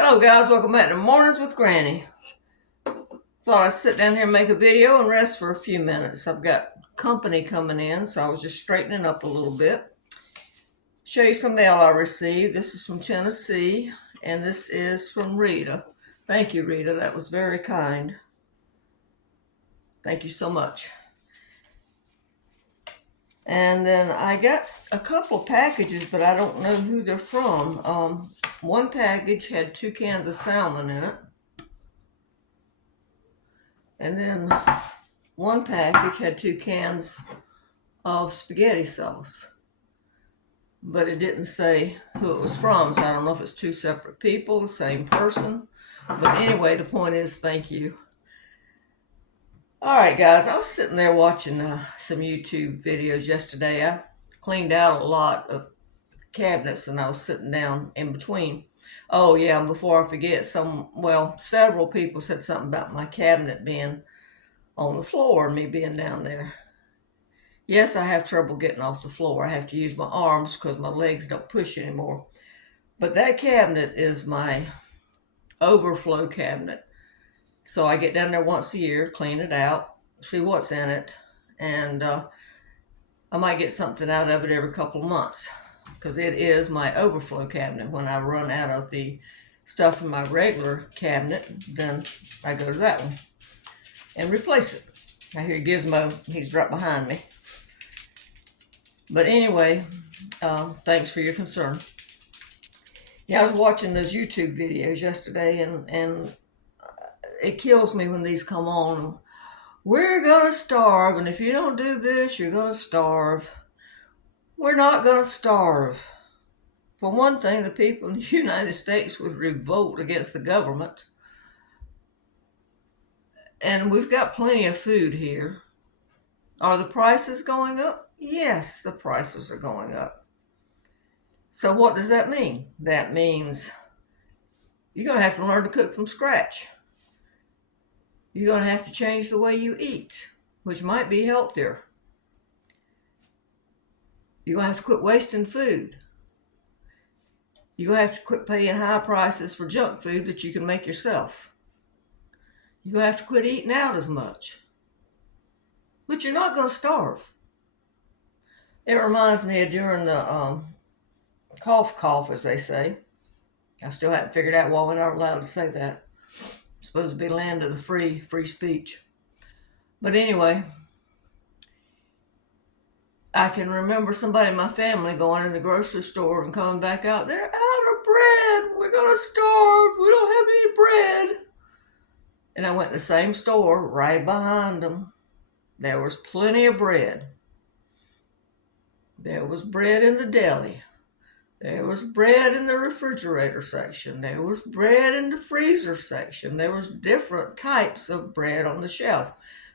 Hello guys, welcome back to Mornings with Granny. Thought I'd sit down here and make a video and rest for a few minutes. I've got company coming in, so I was just straightening up a little bit. Show you some mail I received. This is from Tennessee, and this is from Rita. Thank you, Rita. That was very kind. Thank you so much. And then I got a couple of packages, but I don't know who they're from. One package had 2 cans of salmon in it. And then one package had 2 cans of spaghetti sauce. But it didn't say who it was from, so I don't know if it's 2 separate people, the same person. But anyway, the point is, thank you. Alright guys, I was sitting there watching some YouTube videos yesterday. I cleaned out a lot of cabinets and I was sitting down in between. Oh yeah, and before I forget, several people said something about my cabinet being on the floor and me being down there. Yes, I have trouble getting off the floor. I have to use my arms because my legs don't push anymore. But that cabinet is my overflow cabinet. So I get down there once a year, clean it out, see what's in it, and I might get something out of it every couple of months because it is my overflow cabinet. When I run out of the stuff in my regular cabinet, then I go to that one and replace it. I hear Gizmo, he's right behind me. But anyway, thanks for your concern. Yeah, I was watching those YouTube videos yesterday, and it kills me when these come on. We're gonna starve, and if you don't do this, you're gonna starve. We're not gonna starve. For one thing, the people in the United States would revolt against the government. And we've got plenty of food here. Are the prices going up? Yes, the prices are going up. So what does that mean? That means you're going to have to learn to cook from scratch. You're going to have to change the way you eat, which might be healthier. You're going to have to quit wasting food. You're going to have to quit paying high prices for junk food that you can make yourself. You're going to have to quit eating out as much. But you're not going to starve. It reminds me of during the cough, as they say. I still haven't figured out why we're not allowed to say that. It's supposed to be land of the free speech. But anyway, I can remember somebody in my family going in the grocery store and coming back out, they're out of bread. We're going to starve. We don't have any bread. And I went to the same store right behind them. There was plenty of bread. There was bread in the deli. There was bread in the refrigerator section. There was bread in the freezer section. There was different types of bread on the shelf.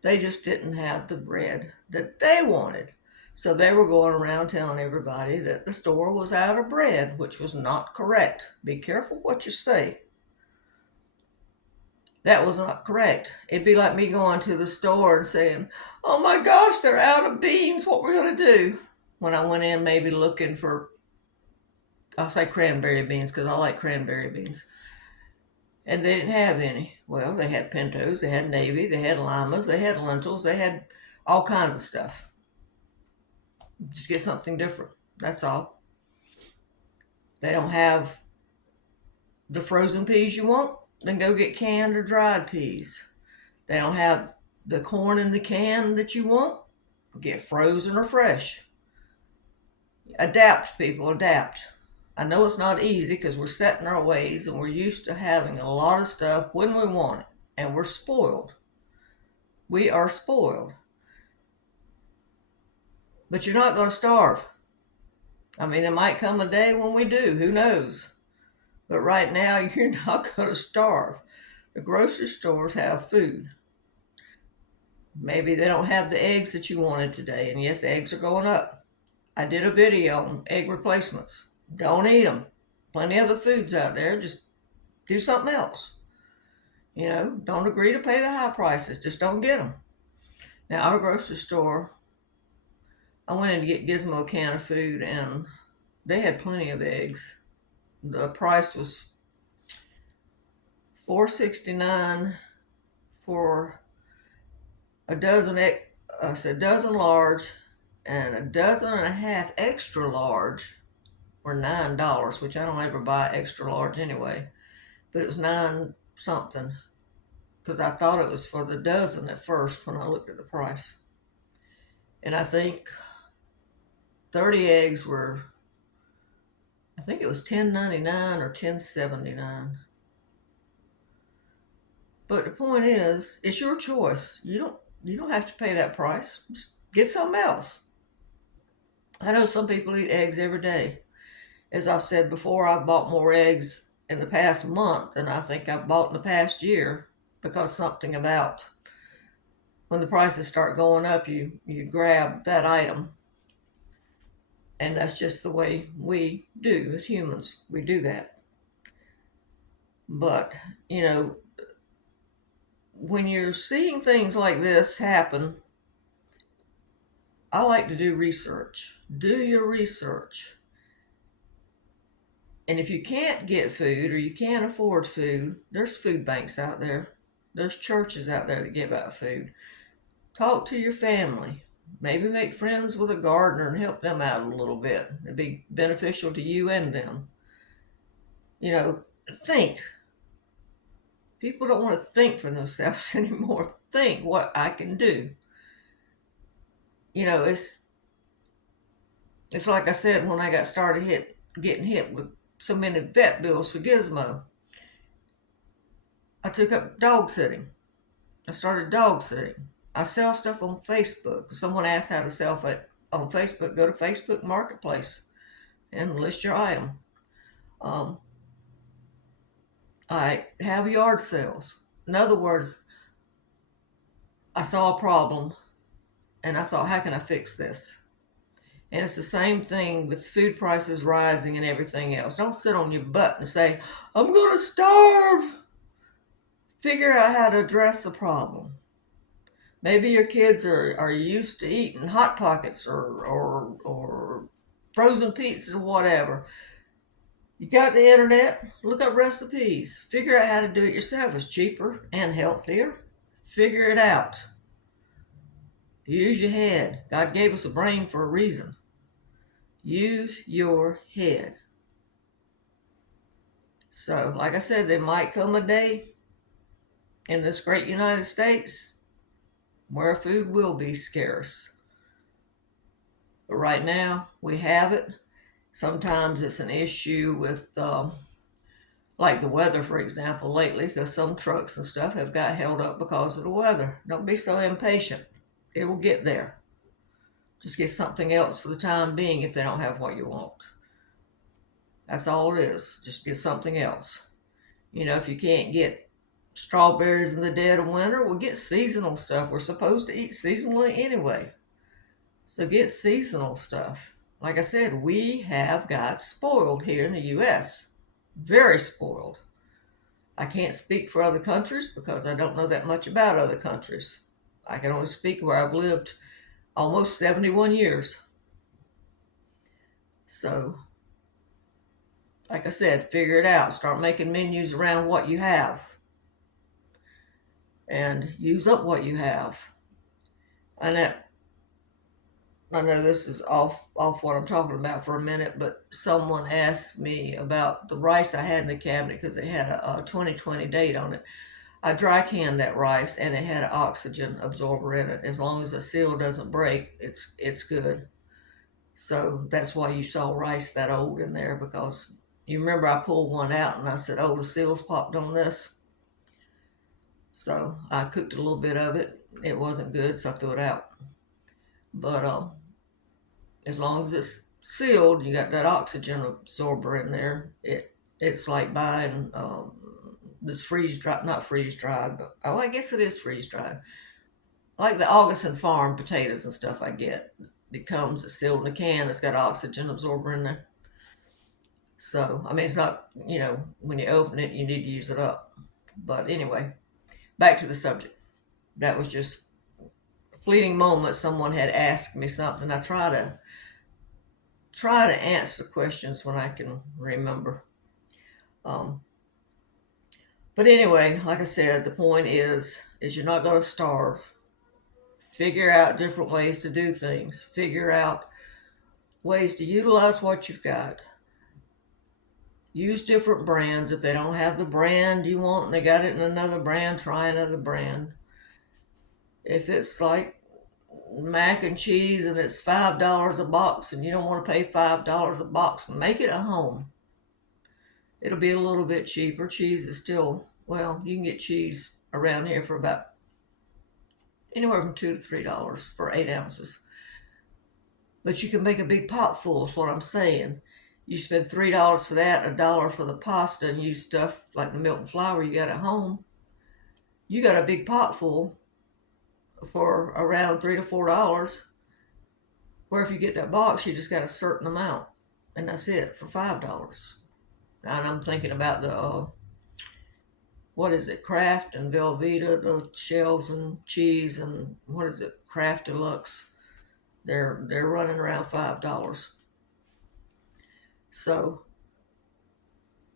They just didn't have the bread that they wanted. So they were going around telling everybody that the store was out of bread, which was not correct. Be careful what you say. That was not correct. It'd be like me going to the store and saying, oh my gosh, they're out of beans. What we're going to do? When I went in maybe looking for, I'll say cranberry beans because I like cranberry beans. And they didn't have any. Well, they had pintos, they had navy, they had limas, they had lentils, they had all kinds of stuff. Just get something different. That's all. They don't have the frozen peas you want, then go get canned or dried peas. They don't have the corn in the can that you want, get frozen or fresh. Adapt, people, adapt. I know it's not easy because we're set in our ways and we're used to having a lot of stuff when we want it. And we're spoiled. We are spoiled. But you're not going to starve. I mean, there might come a day when we do. Who knows? But right now, you're not going to starve. The grocery stores have food. Maybe they don't have the eggs that you wanted today. And yes, eggs are going up. I did a video on egg replacements. Don't eat them. Plenty of the foods out there. Just do something else. You know, don't agree to pay the high prices. Just don't get them. Now, our grocery store, I went in to get Gizmo a can of food, and they had plenty of eggs. The price was $4.69 for a dozen. It's a dozen large and a dozen and a half extra large were $9, which I don't ever buy extra large anyway. But it was nine something because I thought it was for the dozen at first when I looked at the price. And I think 30 eggs were, I think it was $10.99 or $10.79. But the point is, it's your choice. You don't have to pay that price. Just get something else. I know some people eat eggs every day. As I've said before, I've bought more eggs in the past month than I think I've bought in the past year because something about when the prices start going up, you grab that item. And that's just the way we do as humans. We do that. But, you know, when you're seeing things like this happen, I like to do research. Do your research. And if you can't get food or you can't afford food, there's food banks out there. There's churches out there that give out food. Talk to your family. Maybe make friends with a gardener and help them out a little bit. It'd be beneficial to you and them. You know, think. People don't want to think for themselves anymore. Think what I can do. You know, it's like I said when I got started getting hit with so many vet bills for Gizmo. I took up dog sitting. I started dog sitting. I sell stuff on Facebook. If someone asks how to sell on Facebook, go to Facebook Marketplace and list your item. I have yard sales. In other words, I saw a problem and I thought, how can I fix this? And it's the same thing with food prices rising and everything else. Don't sit on your butt and say, I'm going to starve. Figure out how to address the problem. Maybe your kids are used to eating Hot Pockets or frozen pizzas or whatever. You got the internet, look up recipes. Figure out how to do it yourself. It's cheaper and healthier. Figure it out. Use your head. God gave us a brain for a reason. Use your head. So, like I said, there might come a day in this great United States where food will be scarce. But right now, we have it. Sometimes it's an issue with, like the weather, for example, lately, because some trucks and stuff have got held up because of the weather. Don't be so impatient. It will get there. Just get something else for the time being if they don't have what you want. That's all it is. Just get something else. You know, if you can't get strawberries in the dead of winter, well, get seasonal stuff. We're supposed to eat seasonally anyway. So get seasonal stuff. Like I said, we have got spoiled here in the U.S. Very spoiled. I can't speak for other countries because I don't know that much about other countries. I can only speak where I've lived almost 71 years. So, like I said, figure it out. Start making menus around what you have. And use up what you have. And I know this is off what I'm talking about for a minute, but someone asked me about the rice I had in the cabinet because it had a 2020 date on it. I dry canned that rice and it had an oxygen absorber in it. As long as the seal doesn't break, it's good. So that's why you saw rice that old in there, because you remember I pulled one out and I said, oh, the seal's popped on this. So I cooked a little bit of it. It wasn't good, so I threw it out. But as long as it's sealed, you got that oxygen absorber in there. It's like buying this freeze dried, not freeze dried, but I guess it is freeze dried. Like the Augustin Farm potatoes and stuff I get. It's sealed in a can. It's got an oxygen absorber in there. So I mean, it's not, when you open it, you need to use it up. But anyway, back to the subject. That was just a fleeting moment. Someone had asked me something. I try to answer questions when I can remember. But anyway, like I said, the point is you're not going to starve. Figure out different ways to do things. Figure out ways to utilize what you've got. Use different brands. If they don't have the brand you want and they got it in another brand, try another brand. If it's like mac and cheese and it's $5 a box and you don't want to pay $5 a box, make it at home. It'll be a little bit cheaper. Cheese is still, well, you can get cheese around here for about anywhere from $2 to $3 for 8 ounces. But you can make a big pot full, is what I'm saying. You spend $3 for that, $1 for the pasta, and use stuff like the milk and flour you got at home. You got a big pot full for around $3 to $4. Where if you get that box, you just got a certain amount, and that's it for $5. And I'm thinking about the what is it, Kraft and Velveeta, the shells and cheese, and what is it, Kraft Deluxe. They're running around $5. So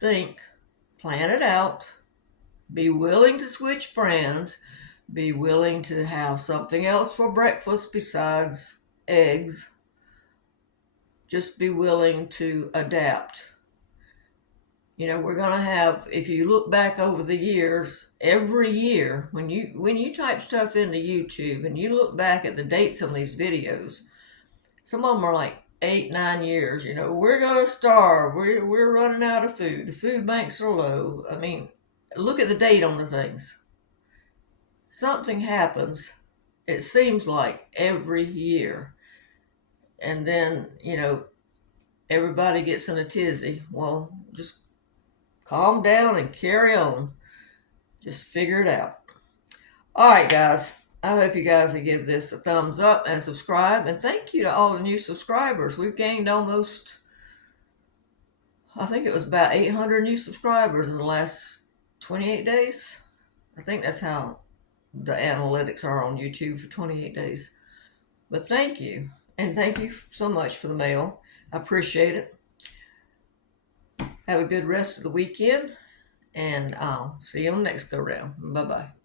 think, plan it out, be willing to switch brands, be willing to have something else for breakfast besides eggs. Just be willing to adapt. You know, we're going to have, if you look back over the years, every year, when you type stuff into YouTube and you look back at the dates on these videos, some of them are like 8, 9 years. You know, we're going to starve. We're running out of food. The food banks are low. I mean, look at the date on the things. Something happens, it seems like, every year. And then, you know, everybody gets in a tizzy. Well, just calm down and carry on. Just figure it out. All right, guys. I hope you guys will give this a thumbs up and subscribe. And thank you to all the new subscribers. We've gained almost, I think it was about 800 new subscribers in the last 28 days. I think that's how the analytics are on YouTube for 28 days. But thank you. And thank you so much for the mail. I appreciate it. Have a good rest of the weekend. And I'll see you on the next go round. Bye-bye.